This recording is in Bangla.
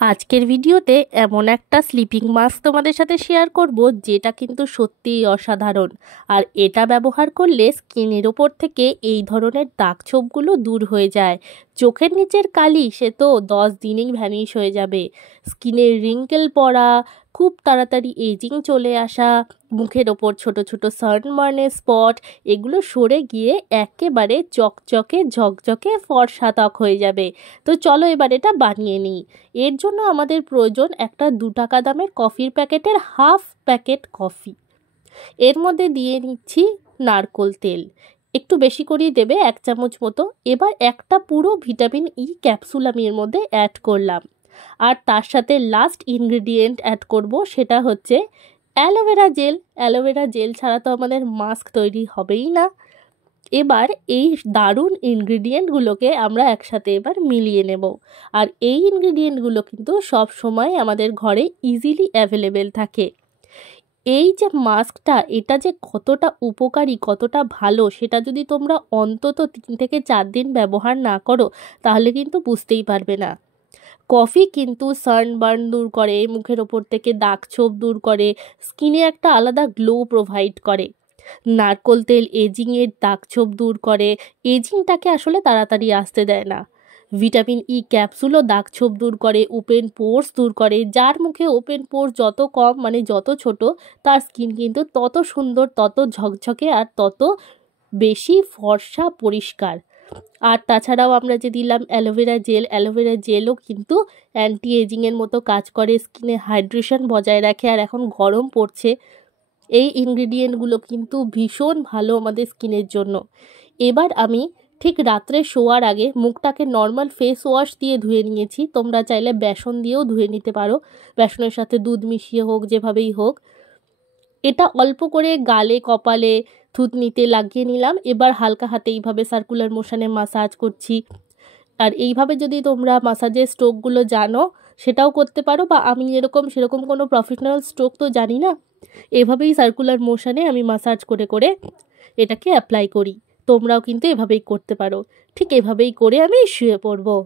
আজকের ভিডিওতে এমন একটা স্লিপিং মাস্ক তোমাদের সাথে শেয়ার করব যেটা কিন্তু সত্যিই অসাধারণ। আর এটা ব্যবহার করলে স্কিনের ওপর থেকে এই ধরনের দাগ ছোপগুলো দূর হয়ে যায়। চোখের নিচের কালি সে তো 10 দিনেই ভ্যানিশ হয়ে যাবে। স্কিনের রিঙ্কেল পড়া, খুব তাড়াতাড়ি এজিং চলে আসা, মুখের ওপর ছোট ছোট সানবার্নের স্পট, এগুলো সরে গিয়ে একেবারে চকচকে ঝকঝকে ফর্সা ত্বক হয়ে যাবে। তো চলো এবার এটা বানিয়ে নিই। এর জন্য আমাদের প্রয়োজন একটা 2 টাকা দামের কফির প্যাকেটের হাফ প্যাকেট কফি। এর মধ্যে দিয়ে নিচ্ছি নারকোল তেল, একটু বেশি করেই দেবে, 1 চামচ মতো। এবার একটা পুরো ভিটামিন ই ক্যাপসুল আমি এর মধ্যে অ্যাড করলাম। আর তার সাথে লাস্ট ইনগ্রেডিয়েন্ট অ্যাড করব, সেটা হচ্ছে অ্যালোভেরা জেল। অ্যালোভেরা জেল ছাড়া তো আমাদের মাস্ক তৈরি হবেই না। এবার এই দারুণ ইনগ্রিডিয়েন্টগুলোকে আমরা একসাথে এবার মিলিয়ে নেব। আর এই ইনগ্রিডিয়েন্টগুলো কিন্তু সব সময় আমাদের ঘরে ইজিলি অ্যাভেলেবেল থাকে। এই যে মাস্কটা, এটা যে কতটা উপকারী, কতটা ভালো, সেটা যদি তোমরা অন্তত 3 থেকে 4 দিন ব্যবহার না করো তাহলে কিন্তু বুঝতেই পারবে না। কফি কিন্তু সানবার্ন দূর করে, মুখের ওপর থেকে দাগ ছোপ দূর করে, স্কিনে একটা আলাদা গ্লো প্রোভাইড করে। নারকোল তেল এজিংয়ের দাগ ছোপ দূর করে, এজিংটাকে আসলে তাড়াতাড়ি আসতে দেয় না। ভিটামিন ই ক্যাপসুলও দাগ ছোপ দূর করে, ওপেন পোর্স দূর করে। যার মুখে ওপেন পোর্স যত কম, মানে যত ছোট, তার স্কিন কিন্তু তত সুন্দর, তত ঝকঝকে আর তত বেশি ফর্সা পরিষ্কার। আর তাছাড়াও আমরা যে দিলাম অ্যালোভেরা জেল, অ্যালোভেরা জেলও কিন্তু অ্যান্টি এজিংয়ের মতো কাজ করে, স্কিনে হাইড্রেশন বজায় রাখে। আর এখন গরম পড়ছে, এই ইনগ্রিডিয়েন্টগুলো কিন্তু ভীষণ ভালো আমাদের স্কিনের জন্য। এবার আমি ঠিক রাত্রে শোয়ার আগে মুখটাকে নর্মাল ফেস ওয়াশ দিয়ে ধুয়ে নিয়েছি। তোমরা চাইলে বেসন দিয়েও ধুয়ে নিতে পারো, বেসনের সাথে দুধ মিশিয়ে হোক, যেভাবেই হোক। এটা অল্প করে গালে, কপালে, থুতনিতে লাগিয়ে নিলাম। এবার হালকা হাতে এইভাবে সার্কুলার মোশনে মাসাজ করছি। আর এইভাবে যদি তোমরা মাসাজের স্ট্রোকগুলো জানো সেটাও করতে পারো, বা আমি যেরকম সেরকম কোনো প্রফেশনাল স্ট্রোক তো জানি না, এভাবেই সার্কুলার মোশনে আমি মাসাজ করে করে এটাকে অ্যাপ্লাই করি। তোমরাও কিন্তু এভাবেই করতে পারো। ঠিক এভাবেই করে আমি শুয়ে পড়বো।